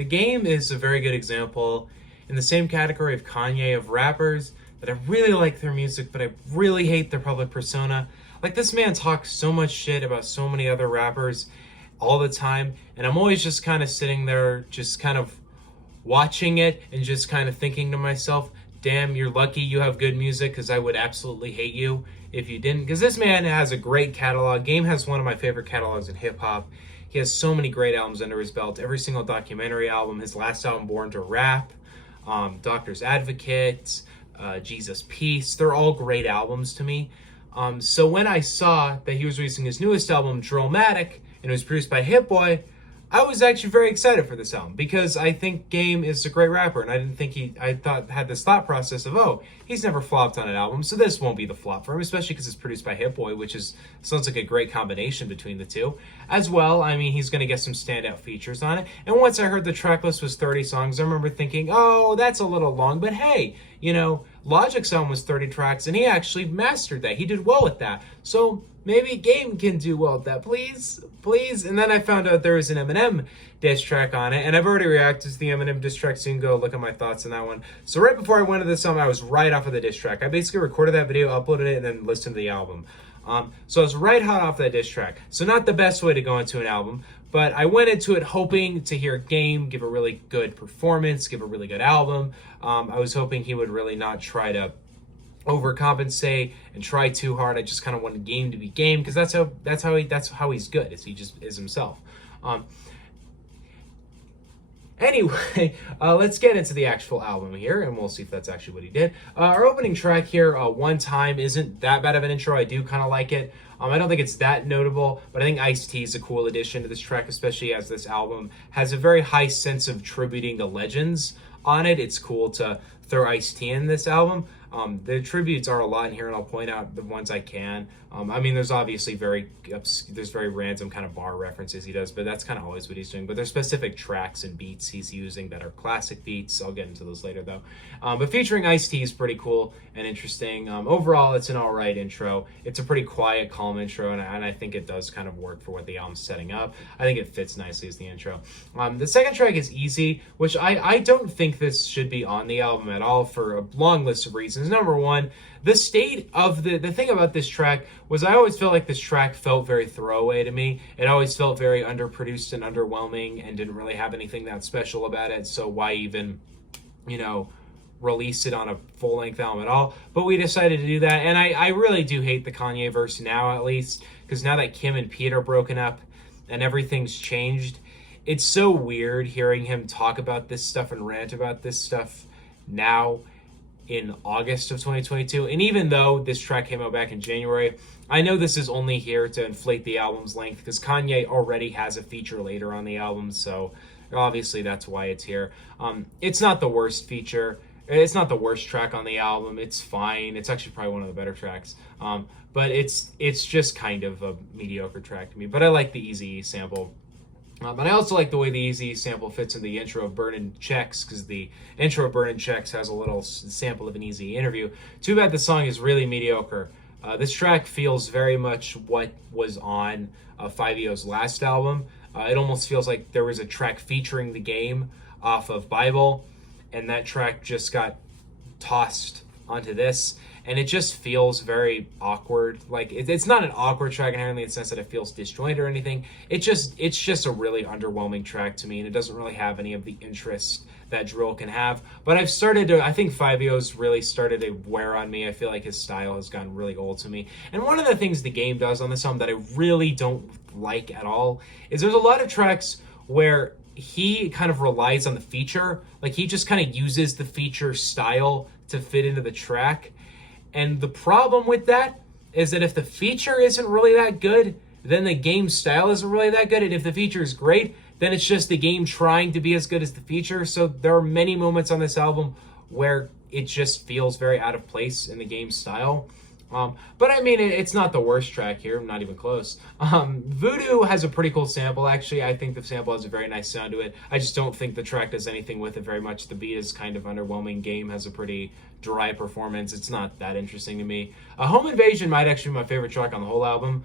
The Game is a very good example in the same category of Kanye, of rappers that I really like their music, but I really hate their public persona. Like, this man talks so much shit about so many other rappers all the time, and I'm always just kind of sitting there, just kind of watching it and just kind of thinking to myself, damn, you're lucky you have good music, because I would absolutely hate you if you didn't. Because this man has a great catalog. Game has one of my favorite catalogs in hip-hop. He has so many great albums under his belt. Every single documentary album, his last album, Born to Rap, Doctor's Advocate, Jesus Peace, they're all great albums to me. So when I saw that he was releasing his newest album, Drillmatic, and it was produced by Hit Boy, I was actually very excited for this album, because I think Game is a great rapper, and I didn't think had this thought process of, oh, he's never flopped on an album, so this won't be the flop for him, especially because it's produced by Hit Boy, which sounds like a great combination between the two. As well, I mean, he's going to get some standout features on it, and once I heard the track list was 30 songs, I remember thinking, oh, that's a little long, but hey, Logic's album was 30 tracks, and he actually mastered that. He did well with that. So maybe Game can do well with that, please. And then I found out there was an Eminem diss track on it, and I've already reacted to the Eminem diss track, so you can go look at my thoughts on that one. So right before I went to this song, I was right off of the diss track. I basically recorded that video, uploaded it, and then listened to the album. So I was right hot off that diss track. So not the best way to go into an album, but I went into it hoping to hear Game give a really good performance, give a really good album. I was hoping he would really not try to overcompensate and try too hard. I just kind of wanted Game to be Game, because that's how he's good, is he just is himself. Anyway, let's get into the actual album here, and we'll see if that's actually what he did. Our opening track here, One Time, isn't that bad of an intro. I do kind of like it. I don't think it's that notable, but I think Ice-T is a cool addition to this track, especially as this album has a very high sense of tributing the legends on it. It's cool to throw Ice-T in this album. The tributes are a lot in here, and I'll point out the ones I can. I mean, there's obviously very random kind of bar references he does, but that's kind of always what he's doing. But there's specific tracks and beats he's using that are classic beats. I'll get into those later, though. But featuring Ice-T is pretty cool and interesting. Overall, it's an all right intro. It's a pretty quiet, calm intro, and I think it does kind of work for what the album's setting up. I think it fits nicely as the intro. The second track is Easy, which I don't think this should be on the album at all, for a long list of reasons. Number one, the state of the thing about this track was I always felt like this track felt very throwaway to me. It always felt very underproduced and underwhelming and didn't really have anything that special about it. So why even, release it on a full-length album at all? But we decided to do that, and I really do hate the Kanye verse now, at least, because now that Kim and Pete are broken up and everything's changed, it's so weird hearing him talk about this stuff and rant about this stuff now in August of 2022. And even though this track came out back in January, I know this is only here to inflate the album's length, because Kanye already has a feature later on the album, so obviously that's why it's here. It's not the worst feature. It's not the worst track on the album. It's fine. It's actually probably one of the better tracks. But it's just kind of a mediocre track to me. But I like the Eazy sample. And I also like the way the Easy sample fits in the intro of Burnin' Checks, because the intro of Burnin' Checks has a little sample of an Easy interview. Too bad the song is really mediocre. This track feels very much what was on Five-Eo's last album. It almost feels like there was a track featuring the Game off of Bible, and that track just got tossed onto this, and it just feels very awkward. Like, it's not an awkward track inherently in the sense that it feels disjointed or anything. It's just a really underwhelming track to me, and it doesn't really have any of the interest that drill can have. But I think Five-Eo's really started to wear on me. I feel like his style has gotten really old to me. And one of the things the Game does on this album that I really don't like at all is there's a lot of tracks where he kind of relies on the feature. Like, he just kind of uses the feature style to fit into the track. And the problem with that is that if the feature isn't really that good, then the Game style isn't really that good. And if the feature is great, then it's just the Game trying to be as good as the feature. So there are many moments on this album where it just feels very out of place in the Game style. But I mean, it's not the worst track here, not even close. Voodoo has a pretty cool sample, actually. I think the sample has a very nice sound to it. I just don't think the track does anything with it very much. The beat is kind of underwhelming. Game has a pretty dry performance. It's not that interesting to me. Home Invasion might actually be my favorite track on the whole album.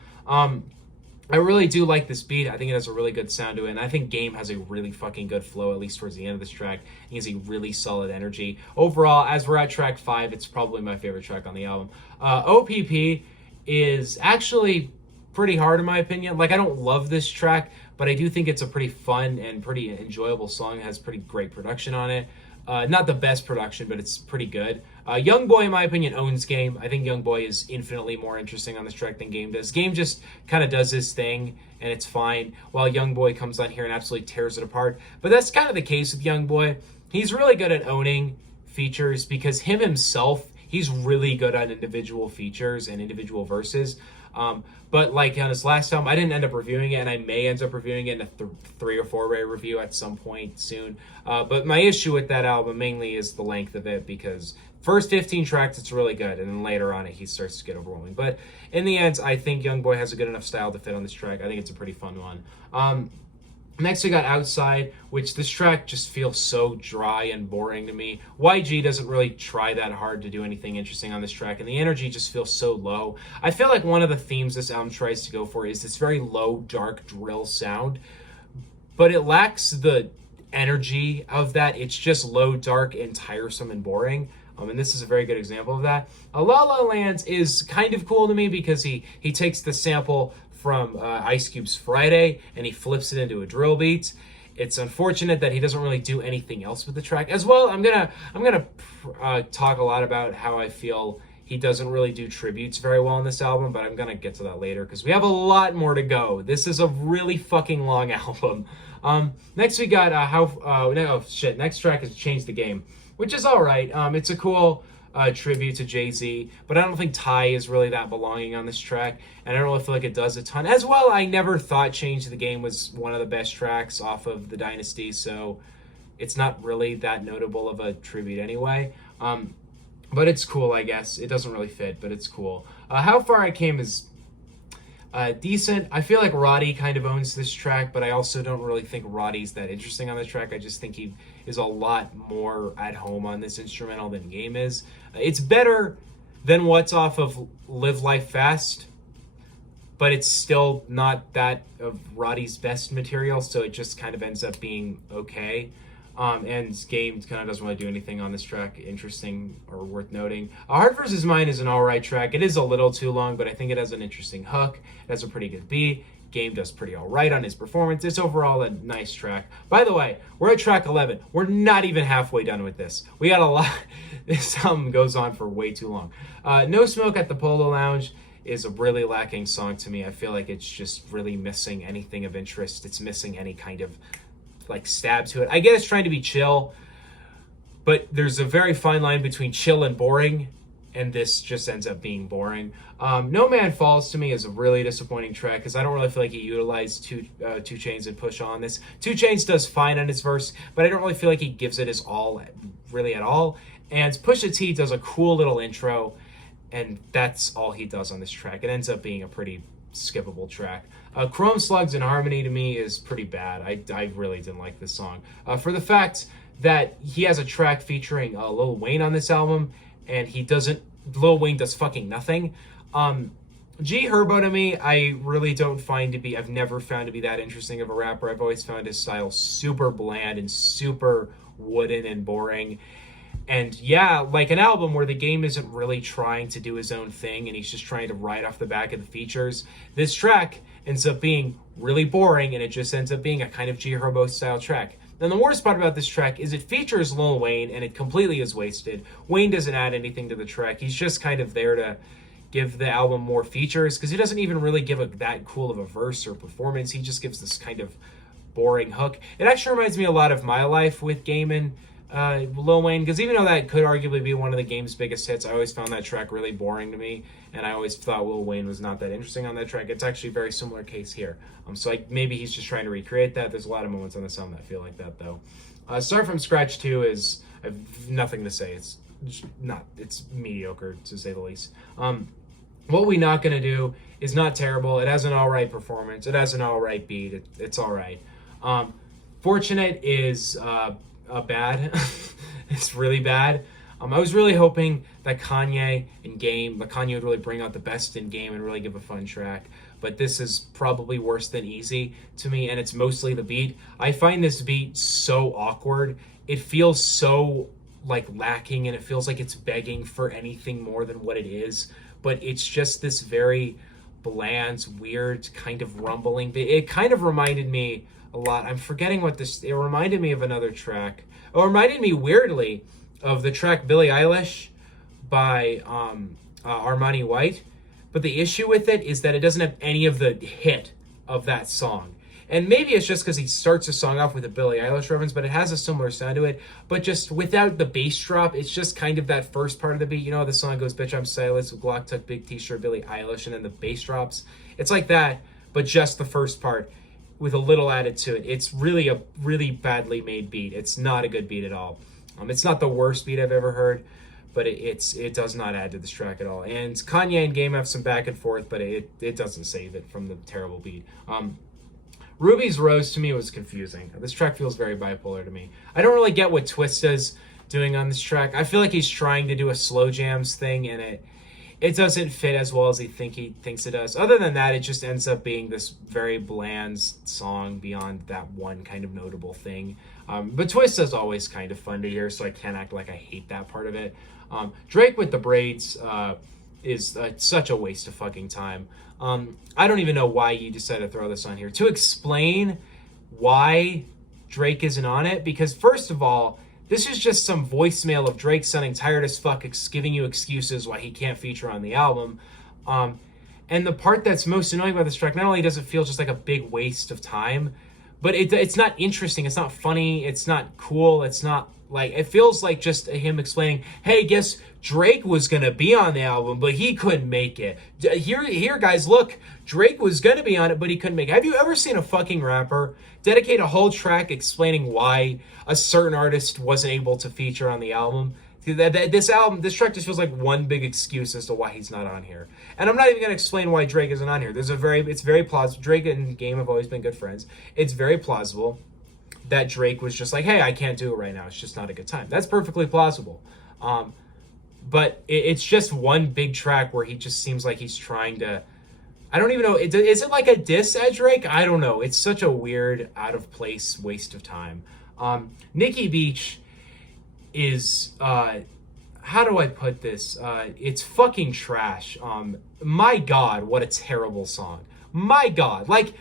I really do like this beat. I think it has a really good sound to it, and I think Game has a really fucking good flow, at least towards the end of this track. He has a really solid energy. Overall, as we're at track 5, it's probably my favorite track on the album. O.P.P. is actually pretty hard in my opinion. Like, I don't love this track, but I do think it's a pretty fun and pretty enjoyable song. It has pretty great production on it. Not the best production, but it's pretty good. Young Boy, in my opinion, owns Game. I think Young Boy is infinitely more interesting on this track than Game does. Game just kind of does his thing, and it's fine, while Young Boy comes on here and absolutely tears it apart. But that's kind of the case with Young Boy. He's really good at owning features because himself, he's really good at individual features and individual verses. But like on his last album, I didn't end up reviewing it, and I may end up reviewing it in a 3 or 4 way review at some point soon. But my issue with that album mainly is the length of it, because first 15 tracks, it's really good, and then later on he starts to get overwhelming. But in the end, I think Young Boy has a good enough style to fit on this track. I think it's a pretty fun one. Next, we got Outside, which this track just feels so dry and boring to me. YG doesn't really try that hard to do anything interesting on this track, and the energy just feels so low. I feel like one of the themes this album tries to go for is this very low, dark drill sound, but it lacks the energy of that. It's just low, dark, and tiresome and boring. And this is a very good example of that. La La Land is kind of cool to me because he takes the sample from Ice Cube's Friday and he flips it into a drill beat. It's unfortunate that he doesn't really do anything else with the track. As well, I'm gonna talk a lot about how I feel he doesn't really do tributes very well on this album, but I'm gonna get to that later because we have a lot more to go. This is a really fucking long album. Next we got next track is Change the Game, which is all right. It's a cool tribute to Jay-Z, but I don't think Ty is really that belonging on this track, and I don't really feel like it does a ton. As well, I never thought Change the Game was one of the best tracks off of the Dynasty, so it's not really that notable of a tribute anyway. But it's cool, I guess. It doesn't really fit, but it's cool. How Far I Came is decent. I feel like Roddy kind of owns this track, but I also don't really think Roddy's that interesting on the track. I just think he is a lot more at home on this instrumental than Game is. It's better than what's off of Live Life Fast, but it's still not that of Roddy's best material, so it just kind of ends up being okay. And Game kind of doesn't really do anything on this track interesting or worth noting. Heart vs. Mind is an alright track. It is a little too long, but I think it has an interesting hook. It has a pretty good beat. Game does pretty alright on his performance. It's overall a nice track. By the way, we're at track 11. We're not even halfway done with this. We got a lot. This album goes on for way too long. No Smoke at the Polo Lounge is a really lacking song to me. I feel like it's just really missing anything of interest. It's missing any kind of like stab to it. I get it's trying to be chill, but there's a very fine line between chill and boring, and this just ends up being boring. No Man Falls to me is a really disappointing track because I don't really feel like he utilized Two Chainz and Push on this. 2 Chainz does fine on his verse, but I don't really feel like he gives it his all, really at all. And Pusha T does a cool little intro, and that's all he does on this track. It ends up being a pretty skippable track. Chrome Slugs in Harmony to me is pretty bad. I really didn't like this song. For the fact that he has a track featuring Lil Wayne on this album, and Lil Wayne does fucking nothing. G Herbo to me, I really don't find to be, I've never found to be that interesting of a rapper. I've always found his style super bland and super wooden and boring. And yeah, like an album where the Game isn't really trying to do his own thing and he's just trying to ride off the back of the features, this track ends up being really boring and it just ends up being a kind of G Herbo style track. And the worst part about this track is it features Lil Wayne and it completely is wasted. Wayne doesn't add anything to the track. He's just kind of there to give the album more features because he doesn't even really give that cool of a verse or performance. He just gives this kind of boring hook. It actually reminds me a lot of My Life with Game and Lil Wayne, because even though that could arguably be one of the Game's biggest hits, I always found that track really boring to me, and I always thought Lil Wayne was not that interesting on that track. It's actually a very similar case here. So maybe he's just trying to recreate that. There's a lot of moments on the song that feel like that, though. Start From Scratch 2 is, I have nothing to say. It's mediocre, to say the least. What We Not Gonna Do is not terrible. It has an alright performance. It has an alright beat. It's alright. Fortunate is bad. It's really bad. I was really hoping that Kanye would really bring out the best in Game and really give a fun track. but this is probably worse than easy to me, and it's mostly the beat. I find this beat so awkward. It feels so like lacking, and it feels like it's begging for anything more than what it is, but it's just this very bland, weird kind of rumbling. It kind of reminded me a lot. I'm forgetting what this, it reminded me of another track. It reminded me weirdly of the track Billie Eilish by Armani White, but the issue with it is that it doesn't have any of the hit of that song. And maybe it's just because he starts the song off with a Billie Eilish reference, but it has a similar sound to it. But just without the bass drop, it's just kind of that first part of the beat. You know how the song goes, bitch, I'm Silas, Glock took big t-shirt, Billie Eilish, and then the bass drops. It's like that, but just the first part with a little added to it. It's really a really badly made beat. It's not a good beat at all. It's not the worst beat I've ever heard, but it does not add to this track at all. And Kanye and Game have some back and forth, but it doesn't save it from the terrible beat. Ruby's Rose to me was confusing. This track feels very bipolar to me. I don't really get what Twista's doing on this track. I feel like he's trying to do a slow jams thing, and it doesn't fit as well as he thinks it does. Other than that, it just ends up being this very bland song beyond that one kind of notable thing. But Twista's always kind of fun to hear, so I can't act like I hate that part of it. Drake with the braids is such a waste of fucking time. I don't even know why you decided to throw this on here. To explain why Drake isn't on it, because first of all, this is just some voicemail of Drake sounding tired as fuck, giving you excuses why he can't feature on the album. And the part that's most annoying about this track, not only does it feel just like a big waste of time, but it's not interesting, it's not funny, it's not cool, it's not like, it feels like just him explaining, hey, guess Drake was gonna be on the album, but he couldn't make it. Here, guys, look, Drake was gonna be on it, but he couldn't make it. Have you ever seen a fucking rapper dedicate a whole track explaining why a certain artist wasn't able to feature on the album? This track just feels like one big excuse as to why he's not on here. And I'm not even gonna explain why Drake isn't on here. It's very plausible. Drake and Game have always been good friends. It's very plausible that Drake was just like, hey, I can't do it right now. It's just not a good time. That's perfectly plausible. But it's just one big track where he just seems like he's trying to, I don't even know, is it like a diss at Drake? I don't know. It's such a weird, out of place waste of time. Nikki Beach is, how do I put this? It's fucking trash. My God, what a terrible song. My God. Like,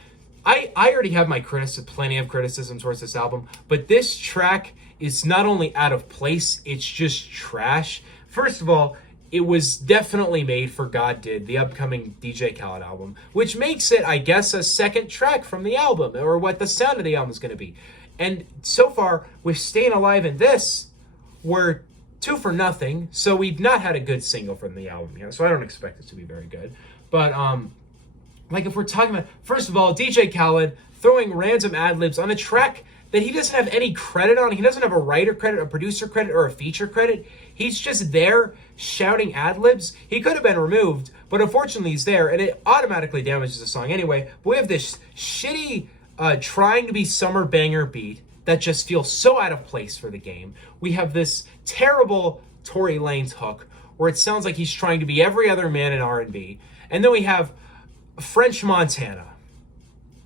I already have my plenty of criticism towards this album, but this track is not only out of place, it's just trash. First of all, it was definitely made for God Did, the upcoming DJ Khaled album, which makes it, I guess, a second track from the album, or what the sound of the album is going to be. And so far, with Staying Alive and this, we're 2 for nothing, so we've not had a good single from the album yet, so I don't expect it to be very good. But, like, if we're talking about, first of all, DJ Khaled throwing random ad-libs on a track that he doesn't have any credit on. He doesn't have a writer credit, a producer credit, or a feature credit. He's just there shouting ad-libs. He could have been removed, but unfortunately he's there, and it automatically damages the song anyway. But we have this shitty, trying to be summer banger beat that just feels so out of place for the game. We have this terrible Tory Lanez hook where it sounds like he's trying to be every other man in R&B. And then we have French Montana,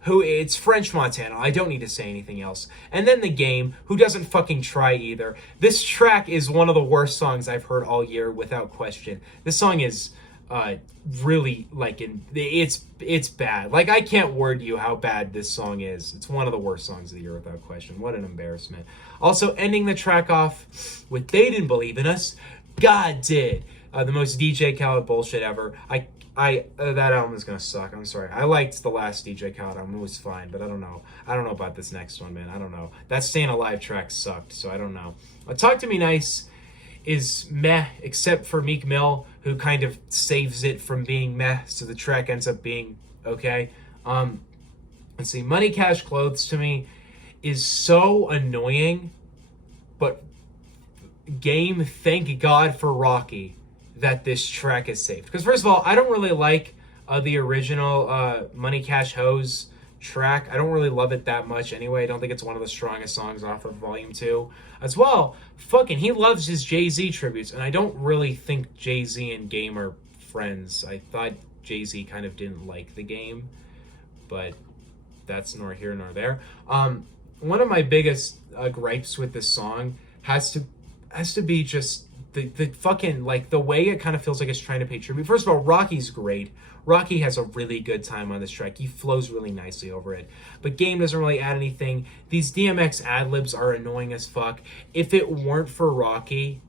it's French Montana. I don't need to say anything else. And then The Game, who doesn't fucking try either. This track is one of the worst songs I've heard all year, without question. This song is really, like, it's bad. Like, I can't word you how bad this song is. It's one of the worst songs of the year, without question. What an embarrassment. Also, ending the track off with They Didn't Believe in Us, God Did. The most DJ Khaled bullshit ever. That album is gonna suck. I'm sorry. I liked the last DJ Khaled album. It was fine, but I don't know. I don't know about this next one, man. I don't know. That Staying Alive track sucked, so I don't know. Talk to Me Nice is meh, except for Meek Mill, who kind of saves it from being meh, so the track ends up being okay. Let's see. Money Cash Clothes to me is so annoying, but Game, thank God for Rocky that this track is saved. Because first of all, I don't really like the original Money Cash Hose track. I don't really love it that much anyway. I don't think it's one of the strongest songs off of Volume 2. As well, fucking, he loves his Jay-Z tributes, and I don't really think Jay-Z and Game are friends. I thought Jay-Z kind of didn't like the game, but that's nor here nor there. One of my biggest gripes with this song has to be just the fucking, like, the way it kind of feels like it's trying to pay tribute. First of all, Rocky's great. Rocky has a really good time on this track. He flows really nicely over it. But Game doesn't really add anything. These DMX ad-libs are annoying as fuck. If it weren't for Rocky,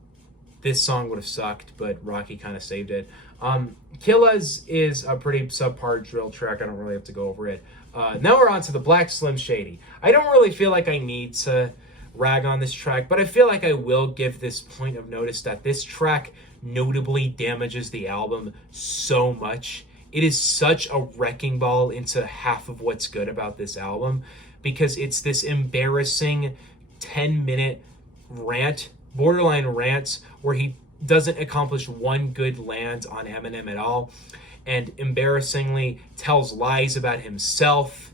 this song would have sucked, but Rocky kind of saved it. Killas is a pretty subpar drill track. I don't really have to go over it. Now we're on to the Black Slim Shady. I don't really feel like I need to rag on this track, but I feel like I will give this point of notice that this track notably damages the album so much. It is such a wrecking ball into half of what's good about this album, because it's this embarrassing 10-minute rant, borderline rants, where he doesn't accomplish one good land on Eminem at all, and embarrassingly tells lies about himself,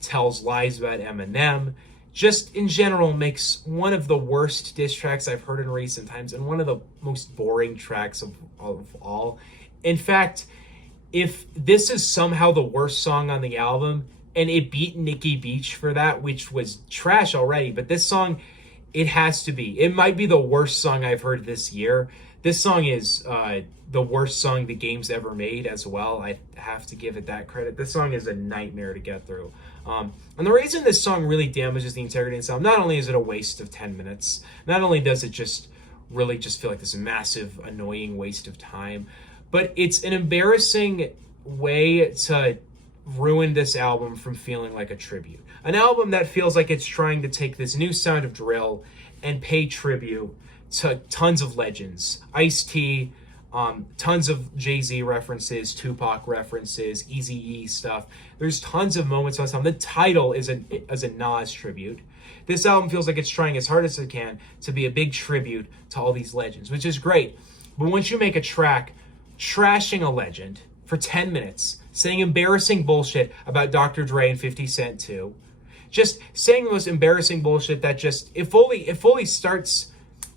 tells lies about Eminem, just in general makes one of the worst diss tracks I've heard in recent times, and one of the most boring tracks of all. In fact, if this is somehow the worst song on the album, and it beat Nikki Beach for that, which was trash already, but this song, it has to be. It might be the worst song I've heard this year. This song is the worst song the game's ever made as well. I have to give it that credit. This song is a nightmare to get through. And the reason this song really damages the integrity of the sound, not only is it a waste of 10 minutes, not only does it just really just feel like this massive, annoying waste of time, but it's an embarrassing way to ruin this album from feeling like a tribute. An album that feels like it's trying to take this new sound of drill and pay tribute to tons of legends. Ice-T, tons of Jay-Z references, Tupac references, Eazy-E stuff. There's tons of moments on this album. The title is a Nas tribute. This album feels like it's trying as hard as it can to be a big tribute to all these legends, which is great. But once you make a track trashing a legend for 10 minutes, saying embarrassing bullshit about Dr. Dre and 50 Cent too, just saying the most embarrassing bullshit that just, it fully starts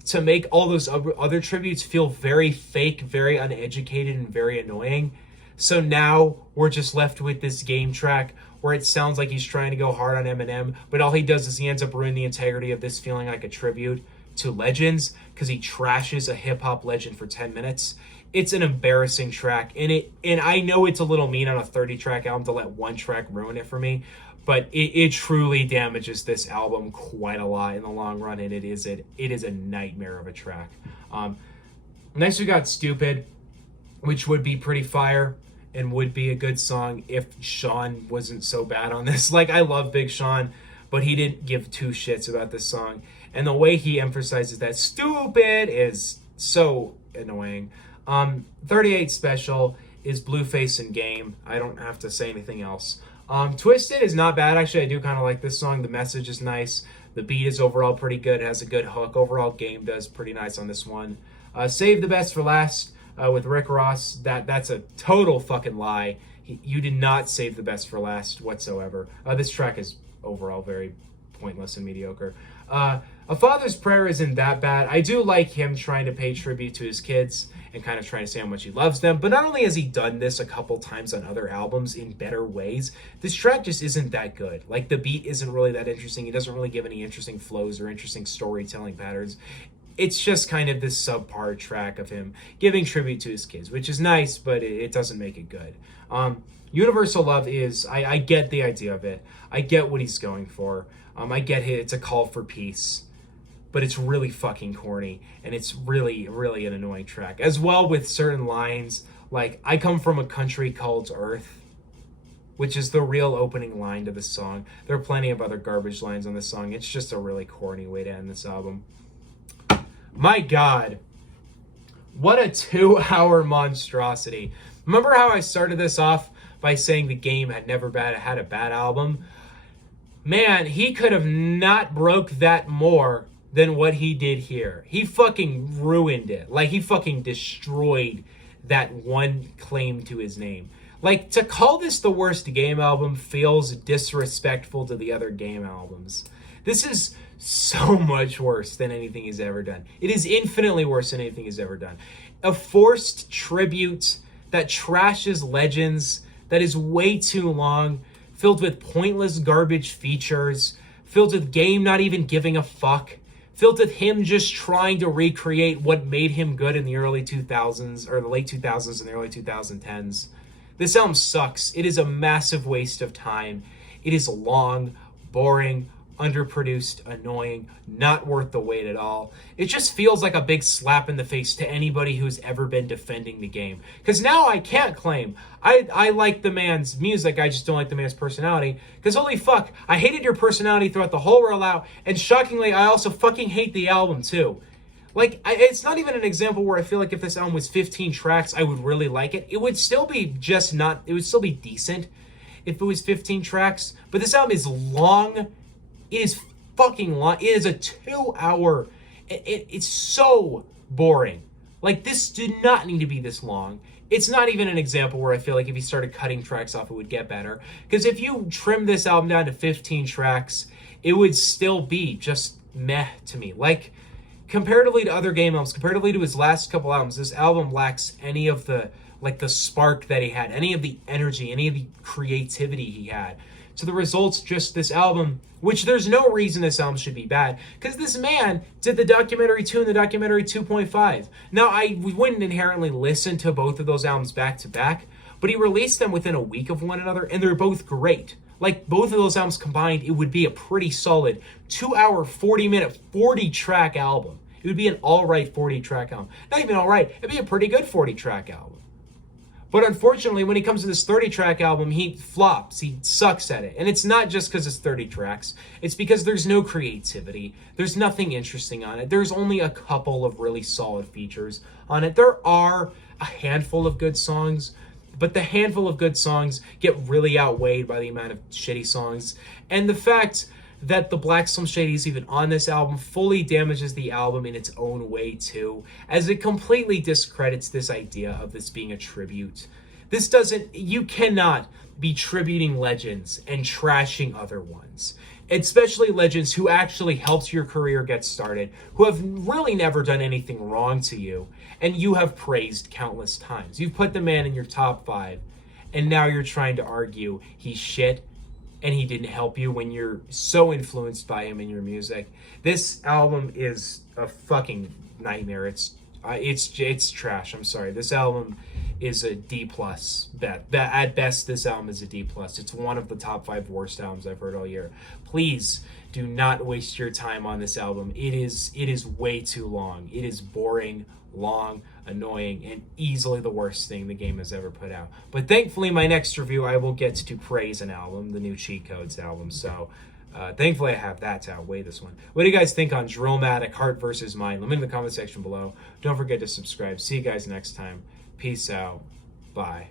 to make all those other tributes feel very fake, very uneducated, and very annoying. So now we're just left with this Game track where it sounds like he's trying to go hard on Eminem, but all he does is he ends up ruining the integrity of this feeling like a tribute to legends because he trashes a hip-hop legend for 10 minutes. It's an embarrassing track, and I know it's a little mean on a 30-track album to let one track ruin it for me, but it truly damages this album quite a lot in the long run, and it is a nightmare of a track. Next we got Stupid, which would be pretty fire and would be a good song if Sean wasn't so bad on this. Like, I love Big Sean, but he didn't give two shits about this song, and the way he emphasizes that stupid is so annoying. 38 Special is Blueface and Game. I don't have to say anything else. Twisted is not bad. Actually, I do kind of like this song. The message is nice. The beat is overall pretty good. It has a good hook. Overall, Game does pretty nice on this one. Save the Best for Last with Rick Ross. That's a total fucking lie. You did not save the best for last whatsoever. This track is overall very pointless and mediocre. A Father's Prayer isn't that bad. I do like him trying to pay tribute to his kids and kind of trying to say how much he loves them. But not only has he done this a couple times on other albums in better ways, this track just isn't that good. Like, the beat isn't really that interesting. He doesn't really give any interesting flows or interesting storytelling patterns. It's just kind of this subpar track of him giving tribute to his kids, which is nice, but it doesn't make it good. Universal Love is, I get the idea of it. I get what he's going for. I get it. It's a call for peace. But it's really fucking corny, and it's really, really an annoying track. As well with certain lines, like, I come from a country called Earth, which is the real opening line to the song. There are plenty of other garbage lines on this song. It's just a really corny way to end this album. My God. What a 2-hour monstrosity. Remember how I started this off by saying the Game had never had a bad album? Man, he could have not broke that more than what he did here. He fucking ruined it. Like, he fucking destroyed that one claim to his name. Like, to call this the worst Game album feels disrespectful to the other Game albums. This is so much worse than anything he's ever done. It is infinitely worse than anything he's ever done. A forced tribute that trashes legends, that is way too long, filled with pointless garbage features, filled with game not even giving a fuck, filled with him just trying to recreate what made him good in the early 2000s, or the late 2000s and the early 2010s. This album sucks. It is a massive waste of time. It is long, boring, underproduced, annoying, not worth the wait at all. It just feels like a big slap in the face to anybody who's ever been defending the game. Because now I can't claim I like the man's music, I just don't like the man's personality. Because holy fuck, I hated your personality throughout the whole rollout, and shockingly, I also fucking hate the album too. Like, it's not even an example where I feel like if this album was 15 tracks, I would really like it. It would still be it would still be decent if it was 15 tracks. But this album is long. It is fucking long. It is a 2-hour. It's so boring. Like, this did not need to be this long. It's not even an example where I feel like if you started cutting tracks off, it would get better. Because if you trim this album down to 15 tracks, it would still be just meh to me. Like, comparatively to other Game albums, comparatively to his last couple albums, this album lacks any of the, like, the spark that he had, any of the energy, any of the creativity he had. So the result's just this album, which there's no reason this album should be bad, because this man did the documentary 2 and the documentary 2.5. Now, we wouldn't inherently listen to both of those albums back to back, but he released them within a week of one another, and they're both great. Like, both of those albums combined, it would be a pretty solid 2-hour, 40-minute, 40-track album. It would be an all-right 40-track album. Not even all right, it'd be a pretty good 40-track album. But unfortunately, when he comes to this 30-track album, he flops. He sucks at it. And it's not just because it's 30 tracks. It's because there's no creativity. There's nothing interesting on it. There's only a couple of really solid features on it. There are a handful of good songs, but the handful of good songs get really outweighed by the amount of shitty songs. And the fact that the Black Slim Shady is even on this album fully damages the album in its own way too, as it completely discredits this idea of this being a tribute. You cannot be tributing legends and trashing other ones, especially legends who actually helped your career get started, who have really never done anything wrong to you, and you have praised countless times. You've put the man in your top 5, and now you're trying to argue he's shit and he didn't help you when you're so influenced by him in your music. This album is a fucking nightmare. It's trash. I'm sorry. This album is a D+. At best, this album is a D+. It's one of the top 5 worst albums I've heard all year. Please do not waste your time on this album. It is way too long. It is boring, long, annoying, and easily the worst thing the game has ever put out. But thankfully, my next review, I will get to praise an album, the new Cheat Codes album. So thankfully, I have that to outweigh this one. What do you guys think on Drillmatic, Heart vs. Mind? Let me know in the comment section below. Don't forget to subscribe. See you guys next time. Peace out. Bye.